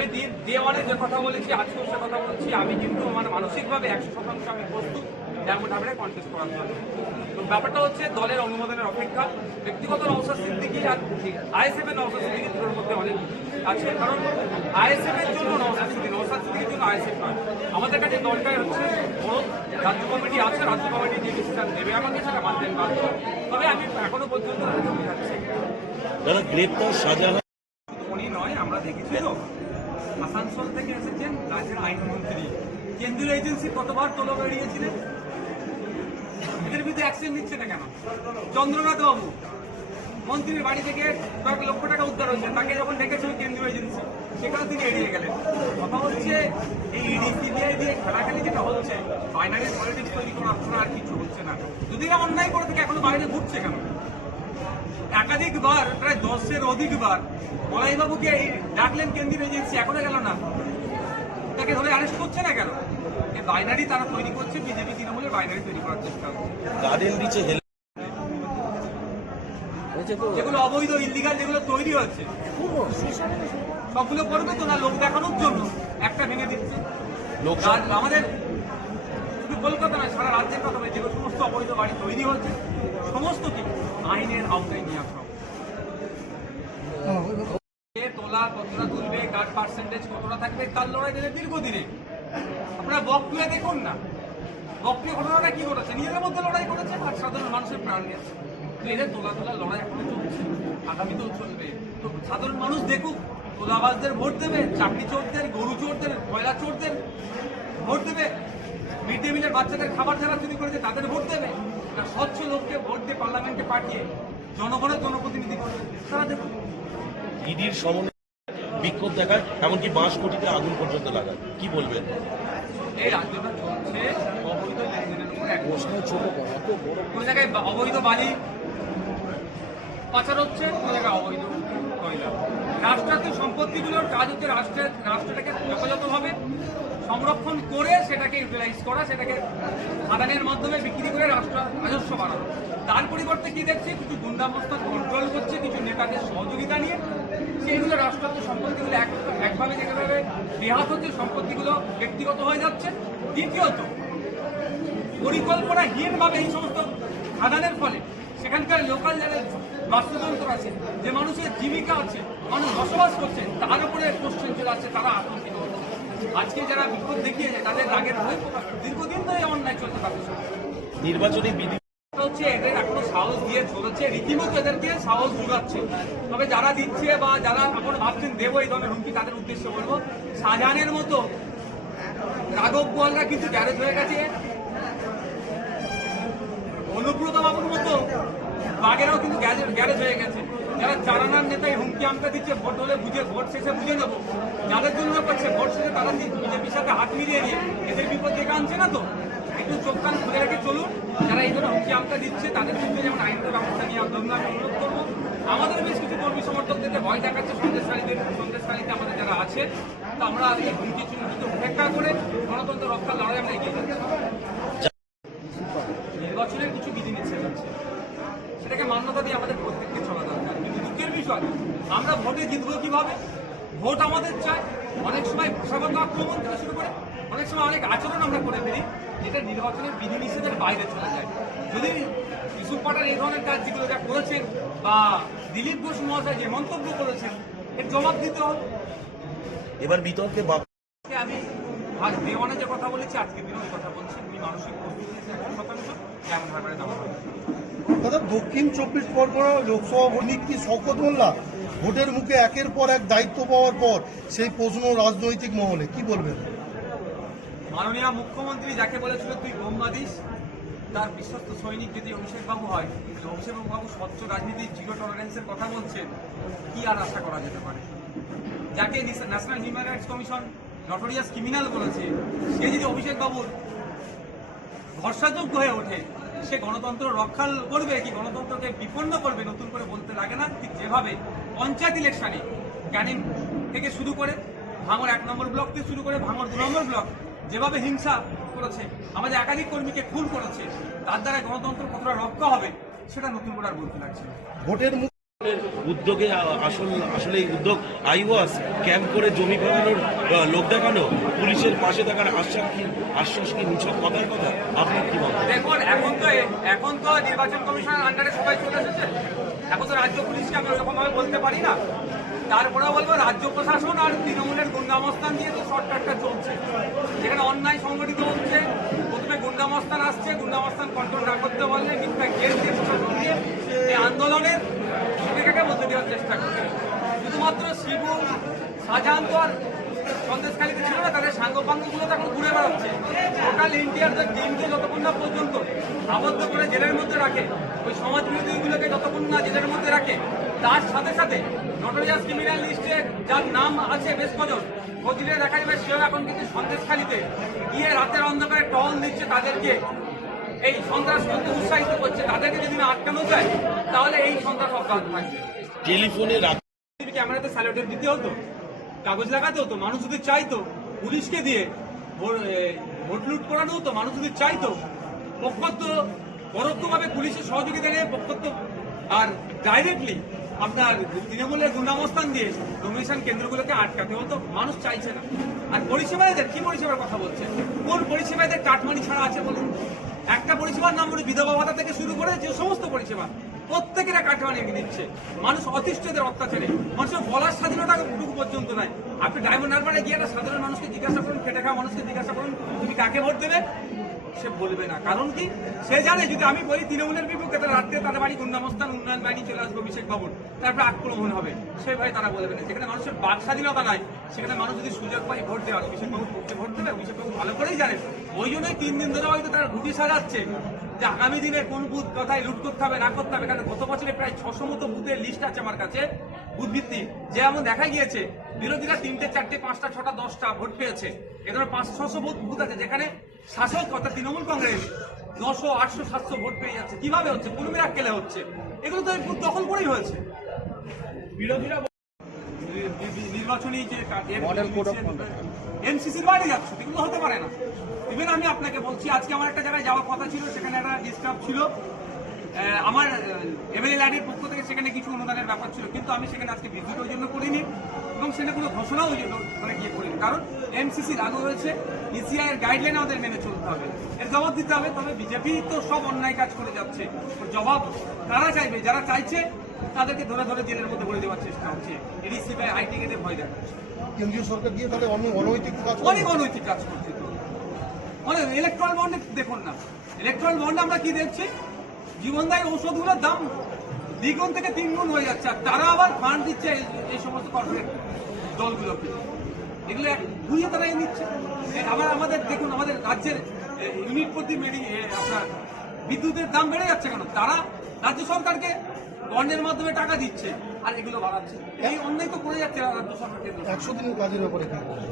আমি দিন ডে যে কথা বলেছি আজকেও সে কথা বলছি আমি কিন্তু মানে মানসিকভাবে একশো শতাংশ আমি প্রস্তুত ডায়মন্ড হারবারে কন্টেস্ট করার জন্য। তো ব্যাপারটা হচ্ছে দলের অনুমোদনের অপেক্ষা ব্যক্তিগত নওসাদ সিদ্দিকি আর আইএসএফ এর নওসাদ সিদ্দিকি দুটোর মধ্যে অনেক আছে কারণ আইএসএফ এর জন্য নওসাদ সিদ্দিকি নওসাদ সিদ্দিকির জন্য আইএসএফ নয়। আমাদের কাছে দলটাই হচ্ছে বড় রাজ্য কমিটি আছে রাজ্য কমিটি যে ডিসিশন দেবে আমাকে সেটা মানতে আমি বাধ্য। তবে আমি এখনও পর্যন্ত যাচ্ছি গ্রেপ্তার শাহজাহান উনি নয় আমরা দেখেছি তো। আসানসোল থেকে এসেছেন রাজ্যের আইনমন্ত্রী। কেন্দ্রীয় এজেন্সি কতবার তোলা বেরিয়েছিলেন এদের বিরুদ্ধে অ্যাকশন নিচ্ছে না কেন? চন্দ্রনাথ বাবু, মন্ত্রীর বাড়ি থেকে কয়েক লক্ষ টাকা উদ্ধার হয়েছে। তাকে যখন ডেকেছিল কেন্দ্রীয় এজেন্সি, সেখানে তিনি এড়িয়ে গেলেন। কথা হচ্ছে, এই ইডি সিবিআই দিয়ে খেলাখেলি যেটা হচ্ছে, বাইনারি পলিটিক্স তৈরি করা আর কিছু হচ্ছে না। যদি অন্যায় করে থেকে, এখনও বাইরে ঘুরছে কেন? একাধিকবার প্রায় দশের অধিকবার মলাইবাবুকে এই ডাকলেন কেন্দ্রীয় এজেন্সি। এখনও গেল না। তাকে ধরে অ্যারেস্ট করছে না কেন? এই বাইনারি তারা তৈরি করছে বিজেপি তৃণমূলের বাইনারি তৈরি করার চেষ্টা হেলে যেগুলো অবৈধ ইলিগাল যেগুলো তৈরি হচ্ছে। সবগুলো করবে তো না? লোক দেখানোর জন্য একটা ভেঙে দিচ্ছে। লোক আর আমাদের শুধু কলকাতা নয় সারা রাজ্যের কথা বলে যেগুলো সমস্ত অবৈধ বাড়ি তৈরি হচ্ছে। সমস্ত কি আইনের আওতায় নিয়ে আসা। তোলা, কতটা তুলবে পার্সেন্টেজ কতটা থাকবে লড়াই আপনারা দেখুন না। ঘটনাটা মধ্যে লড়াই করেছে আর সাধারণ মানুষের প্রাণ তোলা তোলা লড়াই চলবে। তো সাধারণ মানুষ দেখুক, তোলাবাজদের ভোট দেবে, চাকরি চোরদের, গরু চোরদের, কয়লা চোরদের ভোট দেবে। মিড ডে মিলের বাচ্চাদের খাবার যারা চুরি করেছে, তাদের ভোট দেবে। না স্বচ্ছ লোককে ভোট দিয়ে পার্লামেন্টে পাঠিয়ে জনগণের জনপ্রতিনিধি তারা দেখুন। ইডির সমন্বয় বিক্ষোভ দেখায় এমনকি বাঁশ কোটিতে আগুন পর্যন্ত লাগায়। কি বলবেন? এই রাজ্যটা চলছে অবৈধ লেনদেনের উপর এক কোন জায়গায় অবৈধ বালি পাচার হচ্ছে কোন জায়গায় অবৈধ কয়লা। রাষ্ট্রায়ত্ত সম্পত্তিগুলোর কাজ হচ্ছে রাষ্ট্রের রাষ্ট্রটাকে যথাযথভাবে সংরক্ষণ করে সেটাকে ইউটিলাইজ করা, সেটাকে খাদানের মাধ্যমে বিক্রি করে রাষ্ট্র রাজস্ব বাড়ানো। তার পরিবর্তে কি দেখছি? কিছু গুন্ডামস্তা কন্ট্রোল করছে, কিছু নেতাদের সহযোগিতা নিয়ে। সেইগুলো রাষ্ট্রায়ত্ত সম্পত্তিগুলো এক, একভাবে যেভাবে দেহাত হচ্ছে, সম্পত্তিগুলো ব্যক্তিগত হয়ে যাচ্ছে। দ্বিতীয়ত, পরিকল্পনাহীনভাবে এই সমস্ত খাদানের ফলে সেখানকার লোকাল যারা বাস্তুতন্ত্র আছে, যে মানুষের জীবিকা আছে, মানুষ বসবাস করছে, তার উপরে কোশ্চেন চলে আসছে, তারা আতঙ্কিত হচ্ছে আজকে যারা বিক্ষোভ দেখিয়েছে তাদের রাগের প্রকাশ দীর্ঘদিন ধরে অন্যায় চলছে তাদের নির্বাচনী বিধি হচ্ছে এদের এখনও সাহস দিয়ে চলেছে রীতিমতো এদেরকে সাহস জুগাচ্ছে। তবে যারা দিচ্ছে বা যারা এখন ভাবছেন দেবো এই ধরনের হুমকি তাদের উদ্দেশ্যে বলব শাহজাহানের মতো রাঘব বোয়ালরা কিন্তু গ্যারেজ হয়ে গেছে। অনুব্রত বাবুর মতো বাঘেরাও কিন্তু গ্যারেজ হয়ে গেছে। যারা চারানার নেতাই হুমকি আমকা দিচ্ছে, ভোট হলে বুঝে, ভোট শেষে বুঝে নেব যাদের জন্য করছে, ভোট শেষে তারা বিজেপির সাথে হাত মিলিয়ে নিয়ে এদের বিপদ ডেকে আনছে না তো? একটু চোখ কান খুলে রেখে চলুন। যারা এই ধরনের হুমকি আমকা দিচ্ছে, তাদের বিরুদ্ধে যেমন আইনের ব্যবস্থা নিয়ে আন্দোলন অনুরোধ করব। আমাদের বেশ কিছু কর্মী সমর্থকদেরকে ভয় দেখাচ্ছে সন্দেশকারীদের সন্দেশকারীতে আমাদের যারা আছে, তো আমরা এই হুমকি চিহ্নিত উপেক্ষা করে গণতন্ত্র রক্ষার লড়াই আমরা এগিয়ে যাচ্ছি। নির্বাচনের কিছু বিধিনিষেধ আছে সেটাকে মান্যতা দিয়ে আমাদের প্রত্যেককে চলা দরকার কিন্তু দুঃখের বিষয় আমরা ভোটে জিতবো কীভাবে? ভোট আমাদের চাই অনেক সময় ভাষাগত আক্রমণ থেকে শুরু করে অনেক সময় অনেক আচরণ আমরা করে ফেলি যেটা নির্বাচনের বিধিনিষেধের বাইরে চলে যায়। যদি ইসুফ পাঠান এই ধরনের কাজ যেগুলো যা করেছেন বা দিলীপ ঘোষ মহাশয় যে মন্তব্য করেছেন এর জবাব দিতে হবে। এবার বিতর্কে আমি আজ দেওয়ানে যে কথা বলেছি আজকে এই কথা বলছি উনি মানসিক প্রস্তুতি শতাংশ কেমন ব্যাপারে দাম হবে দাদা দক্ষিণ চব্বিশ পরগনা লোকসভা ভোটনীতি শকত মোল্লা? ভোটের মুখে একের পর এক দায়িত্ব পাওয়ার পর সেই প্রশ্ন রাজনৈতিক মহলে, কি বলবেন? মাননীয় মুখ্যমন্ত্রী যাকে বলেছিল তুই বোম্বা তার বিশ্বস্ত সৈনিক যদি অভিষেক বাবু হয়, তাহলে অভিষেক বাবু স্বচ্ছ রাজনীতি জিরো টলারেন্সের কথা বলছেন, কি আর আশা করা যেতে পারে? যাকে National Human Rights Commission notorious criminal বলেছে, সে যদি অভিষেক বাবুর ভরসাযোগ্য হয়ে ওঠে সে গণতন্ত্র রক্ষা করবে কি গণতন্ত্রকে বিপন্ন করবে, নতুন করে বলতে লাগে না? ঠিক যেভাবে পঞ্চায়েত ইলেকশনে ক্যানিং থেকে শুরু করে ভাঙর এক নম্বর ব্লক থেকে শুরু করে ভাঙর দু নম্বর ব্লক যেভাবে হিংসা করেছে, আমাদের একাধিক কর্মীকে খুন করেছে, তার দ্বারা গণতন্ত্র কতটা রক্ষা হবে, সেটা নতুন করে আর বলতে লাগছে ভোটের উদ্যোগে, আসল আসলে এই উদ্যোগ আইওয়াস, ক্যাম্প করে জমি ফেরানোর লোক দেখানো, পুলিশের পাশে থাকার আশ্বাস কি আশ্বাস কি নিছক কথার কথা? আপনার কি মত দেখুন, এখন তো এখন তো নির্বাচন কমিশনের আন্ডারে সবাই চলে এসেছে। এখন তো রাজ্য পুলিশকে আমি ওরকম ভাবে বলতে পারি না। তারপরেও বলব, রাজ্য প্রশাসন আর তৃণমূলের গুন্ডামস্থান দিয়ে তো সরকারটা চলছে। যেখানে অন্যায় সংগঠিত হচ্ছে, প্রথমে গুন্ডামস্থান আসছে গুন্ডামস্থান কন্ট্রোল না করতে পারলে মিথ্যা কেস দিয়ে প্রশাসন দিয়ে এই আন্দোলনের ভূমিকাকে বলতে দেওয়ার চেষ্টা করছে। শুধুমাত্র শিবু শাহজাহান তো আর সন্দেশখালীতে ছিল না, তাদের সাঙ্গপাঙ্গগুলো তো এখন ঘুরে বেড়াচ্ছে। টোটাল ইন্ডিয়ার যে টিমকে যতক্ষণ না পর্যন্ত আবদ্ধ করে জেলের মধ্যে রাখে, ওই সমাজ বিরোধীগুলোকে যতক্ষণ না জেলের মধ্যে রাখে, তার সাথে সাথে নটোরিয়াস ক্রিমিনাল লিস্টে যার নাম আছে বেশ কজন খোঁজলে দেখা যাবে সেও এখন কিন্তু সন্দেশখালীতে গিয়ে রাতের অন্ধকারে টহল দিচ্ছে তাদেরকে। এই সন্ত্রাস করতে উৎসাহিত করছে তাদেরকে যদি না আটকানো যায় তাহলে এই সন্ত্রাস অব্যাহত থাকবে। টেলিফোনে ক্যামেরাতে স্যালোটেপ দিতে হতো কাগজ লাগাতে হতো মানুষ যদি চাইতো পুলিশকে দিয়ে ভোট লুট করানো হতো মানুষ যদি চাইতো পক্ষত্ব পরোক্ষভাবে পুলিশের সহযোগিতা নিয়ে পক্ষত্ব আর ডাইরেক্টলি আপনার তৃণমূলের গুন্ডামস্থান দিয়ে নমিনেশন কেন্দ্রগুলোকে আটকাতে হতো মানুষ চাইছে না। আর পরিষেবা এদের কি পরিষেবার কথা বলছে কোন পরিষেবা এদের কাটমানি ছাড়া আছে বলুন? একটা পরিষেবার নাম বলি বিধবা ভাতা থেকে শুরু করে যে সমস্ত পরিষেবা প্রত্যেকেরা কাটমানি নিয়ে নিচ্ছে। মানুষ অতিষ্ঠদের অত্যাচারে, মানুষের বলার স্বাধীনতা টুকু পর্যন্ত নাই আপনি ডায়মন্ড হারবারে গিয়ে একটা সাধারণ মানুষকে জিজ্ঞাসা করুন, খেটে খাওয়া মানুষকে জিজ্ঞাসা করুন, তুমি কাকে ভোট দেবে? সে বলবে না। কারণ কি? সে জানে, যদি আমি বলি তৃণমূলের বিপক্ষে, তাহলে রাত্রে তাদের বাড়ি গুন্ডামস্থান উন্নয়ন বাহিনী চলে আসবে, অভিষেক ভবন। তারপরে আক্রমণ হবে। সেই ভয়ে তারা বলবে না। যেখানে মানুষের বাক স্বাধীনতা নাই। সেখানে মানুষ যদি সুযোগ পায়, ভোট দেওয়ার। অভিষেক বাবুর পক্ষে ভোট দেবে, অভিষেক বাবু ভালো করেই জানেন ওই জন্যই তিন দিন ধরে হয়তো তারা রুটি সাজাচ্ছে যে আগামী দিনে কোন বুথ কথায় লুট করতে হবে, না করতে হবে। কারণ গত বছরে প্রায় ছশো মতো বুথের লিস্ট আছে আমার কাছে বুথ যে এমন দেখা গিয়েছে, বিরোধীরা তিনটে, চারটে, পাঁচটা, ছটা, দশটা ভোট পেয়েছে। এ ধরনের পাঁচ, ছশো বুথ বুথ আছে যেখানে শাসক অর্থাৎ তৃণমূল কংগ্রেস নশো আটশো সাতশো ভোট পেয়ে যাচ্ছে। কীভাবে হচ্ছে? কোন কেলে হচ্ছে। এগুলো তো দখল করেই হয়েছে। বিরোধীরা নির্বাচনী যে এমসিসির বাইরে যাচ্ছে এগুলো হতে পারে না। ইভেন আমি আপনাকে বলছি আজকে আমার একটা জায়গায় যাওয়ার কথা ছিল সেখানে একটা ডিস্টার্ব ছিল। আমার এমএলএ ল্যাডের পক্ষ থেকে সেখানে কিছু অনুদানের ব্যাপার ছিল কিন্তু আমি সেখানে আজকে ওই জন্য করিনি। এবং সেটা কোনো ঘোষণাও মানে গিয়ে করিনি। কারণ এমসিসি লাগু হয়েছে ইসিআই এর গাইডলাইন আমাদের মেনে চলতে হবে। এর জবাব দিতে হবে তবে বিজেপি তো সব অন্যায় কাজ করে যাচ্ছে। জবাব তারা চাইবে? যারা চাইছে তাদেরকে ধরে ধরে জেলের মধ্যে ভরে দেওয়ার চেষ্টা হচ্ছে। এডিসি বা আইটি গেটে ভয় দেখাচ্ছে। কেন্দ্রীয় সরকার দিয়ে তাহলে অন্য অনৈতিক কাজ অনেক অনৈতিক কাজ করছে তো। মানে ইলেকট্রল বন্ডে দেখুন না। ইলেকট্রল বন্ডে আমরা কি দেখছি? জীবনদায়ী ঔষধগুলোর দাম দ্বিগুণ থেকে তিনগুণ হয়ে যাচ্ছে। আর তারা আবার ফান্ড দিচ্ছে এই সমস্ত কর্পোরেট দলগুলোকে। এগুলো ঘুরিয়ে তারা নিচ্ছে। আবার আমাদের দেখুন, আমাদের রাজ্যের ইউনিট প্রতি মেডি আপনার বিদ্যুতের দাম বেড়ে যাচ্ছে কেন? তারা রাজ্য সরকারকে বন্ডের মাধ্যমে টাকা দিচ্ছে আর এগুলো বাড়াচ্ছে। এই অন্যায় তো করে যাচ্ছে রাজ্য সরকারকে একশো দিনের কাজের ব্যাপারে?